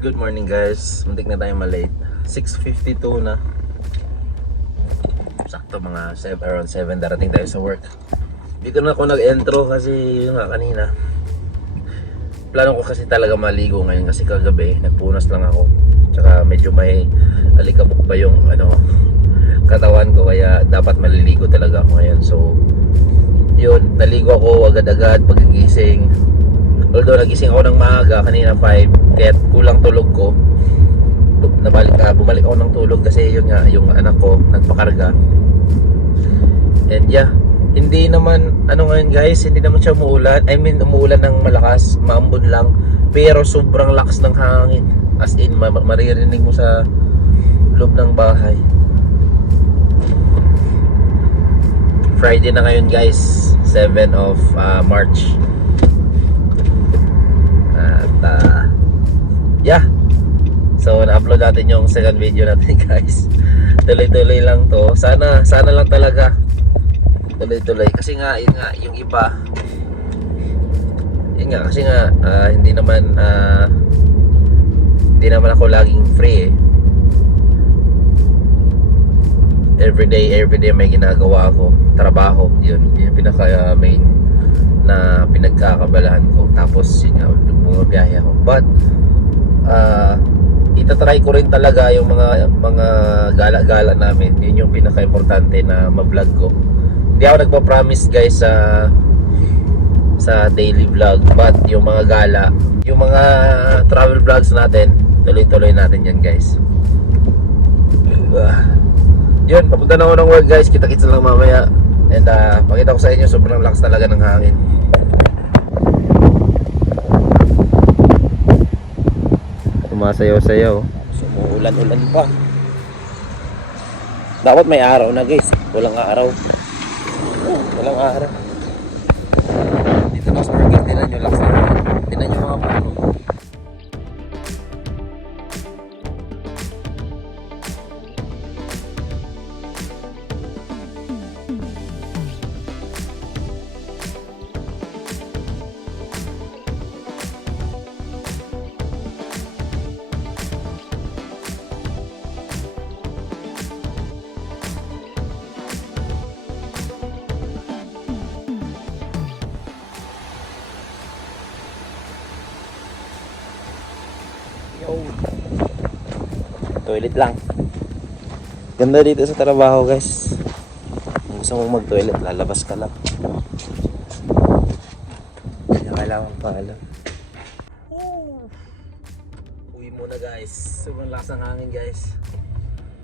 Good morning guys, muntik na tayo malate. 6:52 na. Sakto mga around 7 darating tayo sa work. Dito na ako nag-intro kasi yun nga kanina. Plano ko kasi talaga maligo ngayon kasi kagabi nagpunas lang ako. Tsaka medyo may alikabok pa yung katawan ko kaya dapat maliligo talaga ako ngayon. So yun, naligo ako agad-agad paggising. Although nagising ako ng maaga kanina 5, kaya kulang tulog ko. Bumalik ako ng tulog kasi yun nga, yung anak ko nagpakarga. And yeah, hindi naman ngayon guys, hindi naman siya umuulan. I mean umuulan ng malakas, maambon lang, pero sobrang lakas ng hangin. As in maririnig mo sa loob ng bahay. Friday na ngayon guys, 7 of March. At yeah, so na-upload natin yung second video natin guys. Tuloy-tuloy lang to. Sana lang talaga tuloy-tuloy kasi nga yung iba kasi hindi naman ako laging free everyday may ginagawa ako, trabaho, yun pinaka main na pinagkakabalahan ko. Tapos yun nga, bumabiyahe ako, but itatry ko rin talaga yung mga gala-gala namin. Yun yung pinaka-importante na ma-vlog ko. Hindi ako nagpa-promise guys sa daily vlog, but yung mga gala, yung mga travel vlogs natin, tuloy-tuloy natin yan guys. Yun, papunta na ako ng work guys, kita-kits lang mamaya. And pakita ko sa inyo, sobrang lakas talaga ng hangin. Sumasayaw-sayaw. Sumuulan-ulan pa. Dapat may araw na guys. Walang araw. Walang araw. Dito na sa work, tinan nyo lakas na. Tinan nyo mga puno. Toilet lang. Ganda dito sa trabaho guys. Kung gusto mong mag-toilet, lalabas ka lang. Kaya kailangan pa alam. Uwi muna guys. Sobrang lakas ng hangin guys.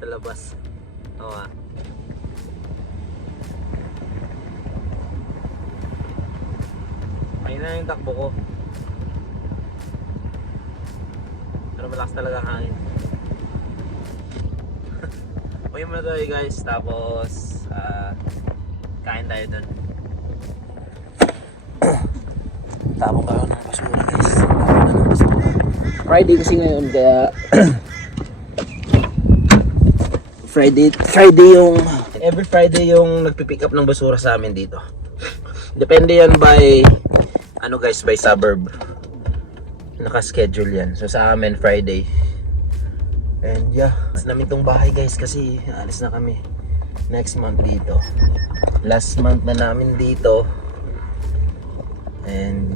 Sa labas. Ayun na yung takbo ko. Pero malakas talaga ang hangin. Uwi muna tayo guys, tapos kain tayo dun. Tapong ka ng basura guys. Friday kasi ngayon kaya Friday yung every Friday yung nagpipick up ng basura sa amin dito. Depende yan by guys, by suburb. Naka-schedule yan. So sa amin Friday. And yeah, alis namin tong bahay guys kasi alis na kami next month dito. Last month na namin dito. And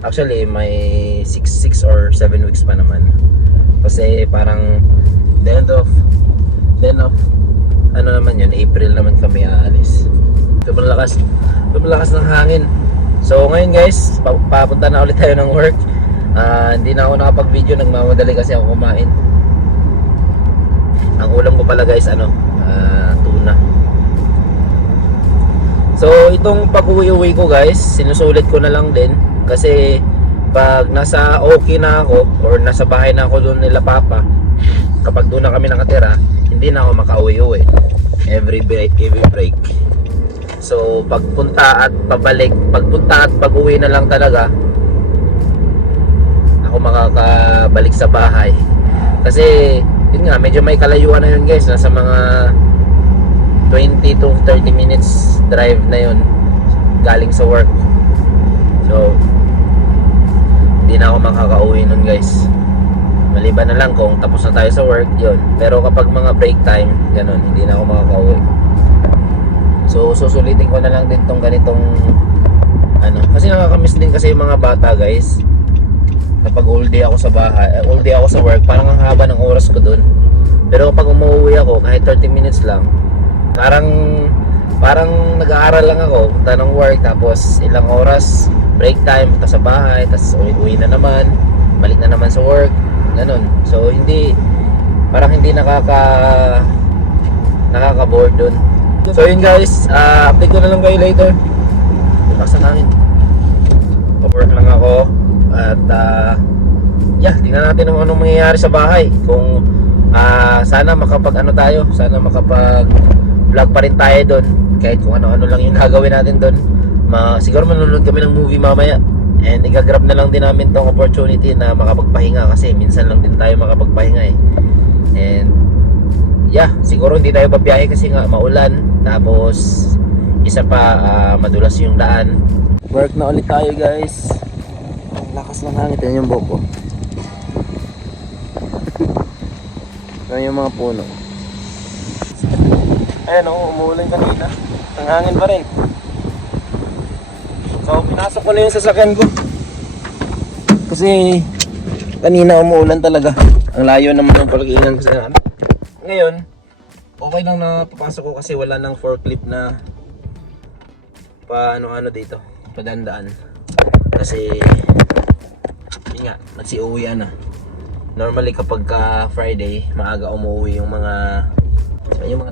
actually may 6 or 7 weeks pa naman. Kasi parang then of naman yun, April naman kami aalis. Sobrang lakas ng hangin. So ngayon guys, papunta na ulit tayo ng work. Hindi na ako nakapag-video, nagmamadali kasi ako kumain. Ang ulam ko pala guys, tuna. So itong pag-uwi ko guys, sinusulit ko na lang din. Kasi pag nasa okay na ako, or nasa bahay na ako doon nila papa, kapag doon na kami nakatira, hindi na ako makauwi-uwi every break. So pagpunta at pag-uwi na lang talaga ako makakabalik sa bahay. Kasi yun nga, medyo may kalayuan na yun guys, nasa mga 20 to 30 minutes drive na yun galing sa work. So hindi na ako makakauwi nun guys. Maliban na lang kung tapos na tayo sa work, yun. Pero kapag mga break time, ganun, hindi na ako makakauwi. So susulitin ko na lang din tong ganitong ano, kasi nakakamiss din kasi yung mga bata, guys. Kapag all day ako sa bahay, all day ako sa work, parang ang haba ng oras ko dun. Pero kapag umuwi ako, kahit 30 minutes lang, parang nag-aaral lang ako, punta ng work, tapos ilang oras, break time, punta sa bahay, tapos uwi na naman, balik na naman sa work, ganun. So parang hindi nakaka-bored dun. So yun guys, update ko na lang kayo later. Bukas na namin. Pa-work lang ako. At yeah, tingnan natin kung anong mangyayari sa bahay. Kung sana sana makapag vlog pa rin tayo doon. Kahit kung ano-ano lang yung gagawin natin doon. Siguro manonood kami ng movie mamaya. And igagrab na lang din namin tong opportunity na makapagpahinga. Kasi minsan lang din tayo makapagpahinga eh. And yeah, siguro hindi tayo babiyahe kasi nga maulan. Tapos isa pa, madulas yung daan. Work na ulit tayo guys. Ang lakas ng hangin. Tignan yung buhok ko. Tignan yung mga puno. Ayan o, umuulan kanina. Ang hangin pa rin. So pinasok ko na yung sasakyan ko. Kasi kanina umuulan talaga. Ang layo naman ng pag-iingan kasi namin. Ngayon, okay lang na papasok ko kasi wala nang forklift na ano dito, padandaan. Kasi yun nga, nagsi-uwian na. Normally kapag Friday, maaga umuwi yung mga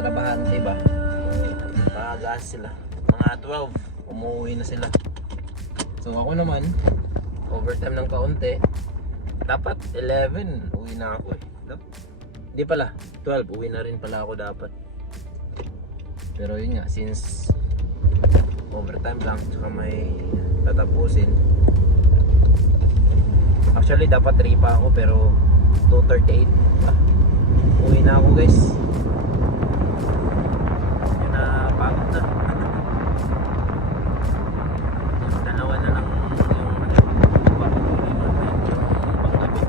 trabahan, diba? Maaga sila. Mga 12, umuwi na sila. So ako naman, overtime ng kaunti. Dapat 11, uwi na ako eh. Hindi pala, 12, uwi na rin pala ako dapat. Pero yun nga, since overtime lang, tsaka may tatapusin. Actually, dapat 3 pa ako, pero 2:38. Uwi na ako guys. Yun na, pagod na. Dalawa na lang yung pagpapatuloy mo na yung paggabi.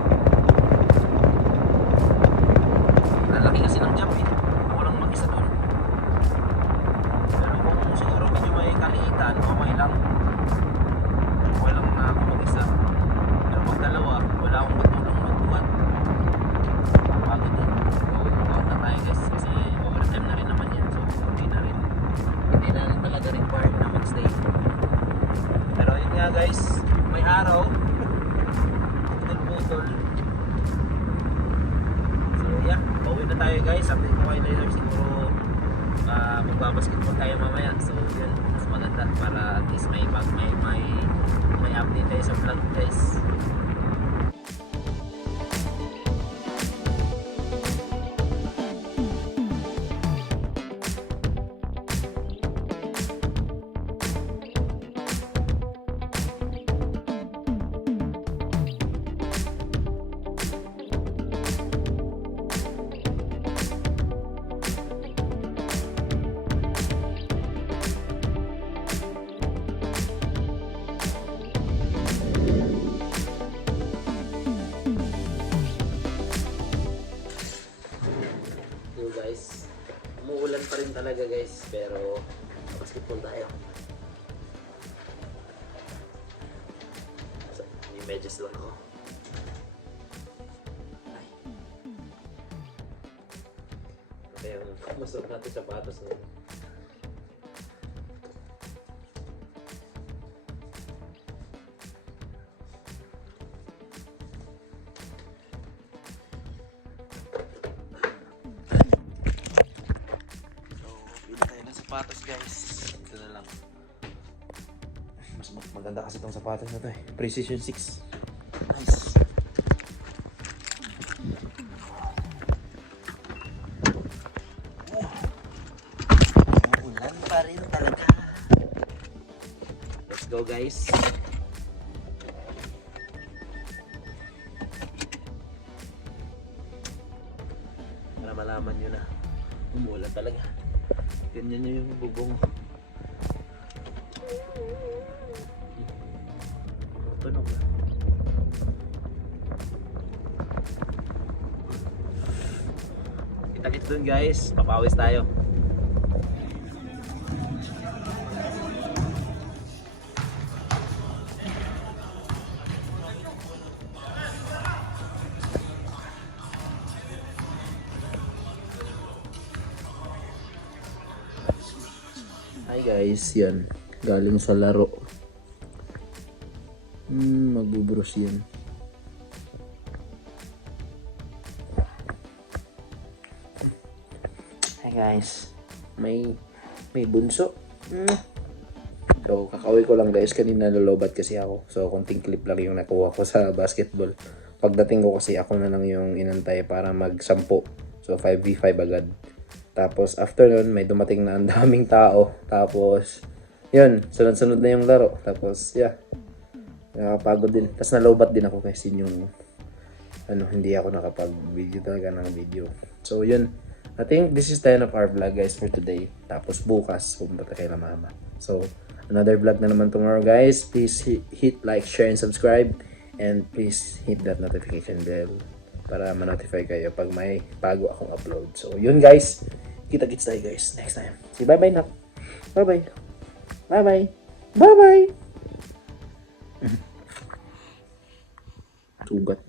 Lalaki kasi ng job eh. Ako lang mag-isa doon. Pero kung siguro medyo may kaliitan, okay lang. Okay lang na ako mag-isa. Pero pag dalawa, wala akong matulong magbuhat. Pagod din. Out na tayo guys. Kasi overtime na rin naman yan. So hindi na rin talaga required na mag-stay. Pero yun nga guys, may araw. Putol. So yeah, pauwi na tayo guys. Update ko kayo later siguro. Magbabasketball tayo mamaya. So yun, mas maganda para at least may update tayo sa vlog guys. Guys, umuulan pa rin talaga guys, pero basketball tayo. So, may medyas lang ako. Kaya masuot natin sapatos na. Sapatos guys, ito na lang. Mas maganda kasi itong sapatos na to eh. Precision 6. Nice. Ulan pa rin talaga. Let's go guys. Para malaman nyo na umuulan talaga. Ganyan nyo yung bubong. Tunog. Kita-kits dun guys. Papawis tayo. Hi guys, yan. Galing sa laro. Magbubros yan. Hi guys. May bunso. So, kakaway ko lang guys. Kanina lolobat kasi ako. So, konting clip lang yung nakuha ko sa basketball. Pagdating ko kasi ako na lang yung inantay para mag-10. So, 5v5 agad. Tapos, after nun, may dumating na ang daming tao. Tapos, yun, sunod-sunod na yung laro. Tapos, yeah, nakapagod din. Tapos, nalobat din ako kasi yung, hindi ako nakapag-video talaga ng video. So, yun. I think this is the end of our vlog, guys, for today. Tapos, bukas, pumunta kay na mama. So, another vlog na naman tomorrow, guys. Please hit like, share, and subscribe. And please hit that notification bell para ma-notify kayo pag may bago akong upload. So, yun guys. Kita-kits tayo guys next time. Say bye-bye na. Bye-bye. Bye-bye. Bye-bye. Sugat.